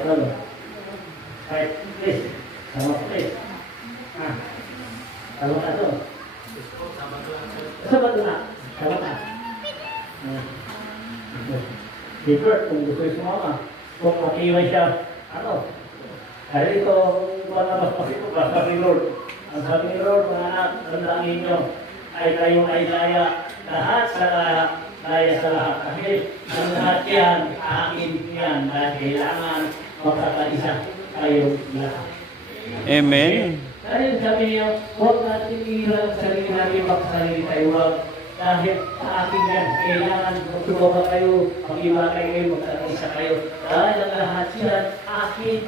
Kahit ano. Kahit, please. Sama ko, please. Sama ka to. Sama to na. Sama ka. Deeper, kung gusto yung sumama. Kung makiiwan siya, dahil ito, mga mas pasito, basta ni Lord. Ang sabi ni Lord, mga anak, tandaan ninyo, ay kayong ay daya, lahat sa lahat, daya sa lahat. Kasi ang lahat yan, akin yan, dahil kailangan magkakaisa kayong lahat. Amen. Dahil sabi niyo, huwag natin ilang sarili natin, magsarili tayo, huwag. Dahil sa akin yan, kailangan magtuwa kayo, mag-iba kayo, magkakaisa kayo. Dahil ang lahat yan, akin.